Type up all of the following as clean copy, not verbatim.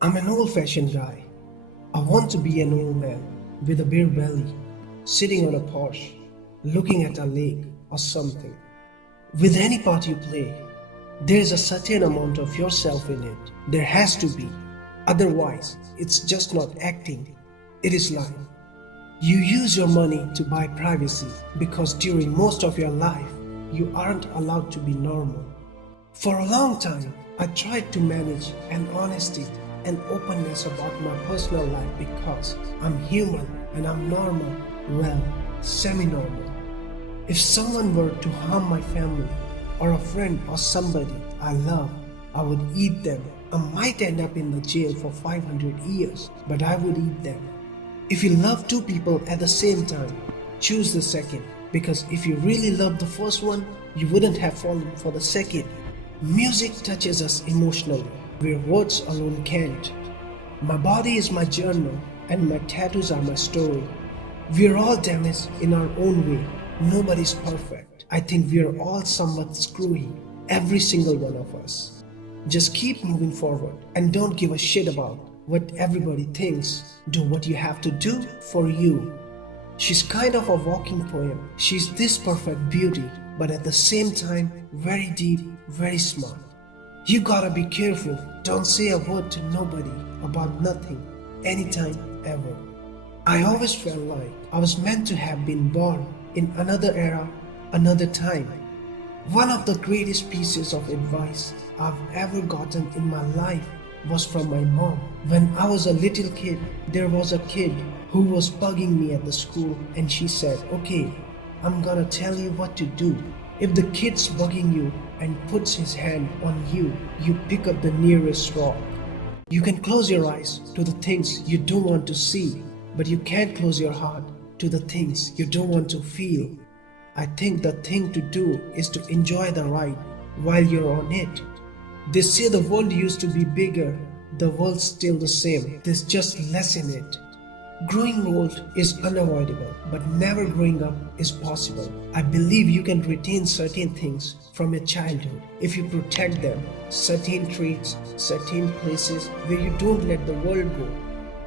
I'm an old-fashioned guy. I want to be an old man with a bare belly, sitting on a porch, looking at a lake or something. With any part you play, there's a certain amount of yourself in it. There has to be. Otherwise, it's just not acting. It is life. You use your money to buy privacy because during most of your life, you aren't allowed to be normal. For a long time, I tried to manage an honesty and openness about my personal life because I'm human and I'm normal, well, semi-normal. If someone were to harm my family or a friend or somebody I love, I would eat them. I might end up in the jail for 500 years, but I would eat them. If you love two people at the same time, choose the second, because if you really loved the first one, you wouldn't have fallen for the second. Music touches us emotionally, where words alone can't. My body is my journal, and my tattoos are my story. We're all damaged in our own way. Nobody's perfect. I think we're all somewhat screwy, every single one of us. Just keep moving forward and don't give a shit about what everybody thinks. Do what you have to do for you. She's kind of a walking poem. She's this perfect beauty, but at the same time, very deep, very smart. You gotta be careful. Don't say a word to nobody about nothing, anytime, ever. I always felt like I was meant to have been born in another era, another time. One of the greatest pieces of advice I've ever gotten in my life was from my mom. When I was a little kid, there was a kid who was bugging me at the school, and she said, "Okay, I'm gonna tell you what to do. If the kid's bugging you and puts his hand on you, you pick up the nearest rock. You can close your eyes to the things you don't want to see, but you can't close your heart to the things you don't want to feel." I think the thing to do is to enjoy the ride while you're on it. They say the world used to be bigger. The world's still the same. There's just less in it. Growing old is unavoidable, but never growing up is possible. I believe you can retain certain things from your childhood if you protect them, certain traits, certain places where you don't let the world go.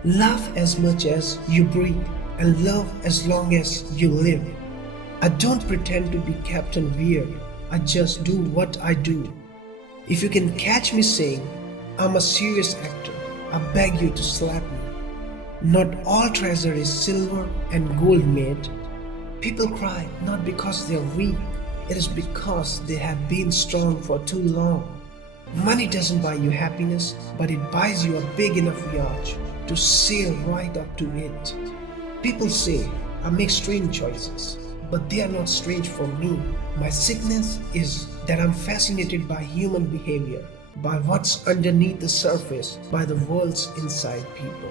Laugh as much as you breathe and love as long as you live. I don't pretend to be Captain Weird. I just do what I do. If you can catch me saying, "I'm a serious actor," I beg you to slap me. Not all treasure is silver and gold, mate. People cry not because they're weak, it is because they have been strong for too long. Money doesn't buy you happiness, but it buys you a big enough yacht to sail right up to it. People say I make strange choices, but they are not strange for me. My sickness is that I'm fascinated by human behavior, by what's underneath the surface, by the worlds inside people.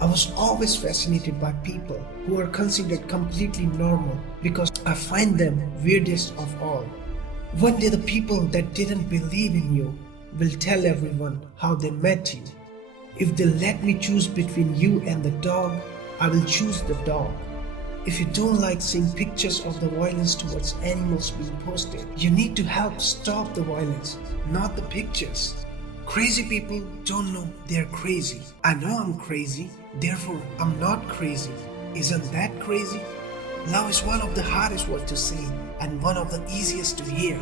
I was always fascinated by people who are considered completely normal because I find them weirdest of all. One day the people that didn't believe in you will tell everyone how they met you. If they let me choose between you and the dog, I will choose the dog. If you don't like seeing pictures of the violence towards animals being posted, you need to help stop the violence, not the pictures. Crazy people don't know they're crazy. I know I'm crazy, therefore I'm not crazy. Isn't that crazy? Love is one of the hardest words to say and one of the easiest to hear.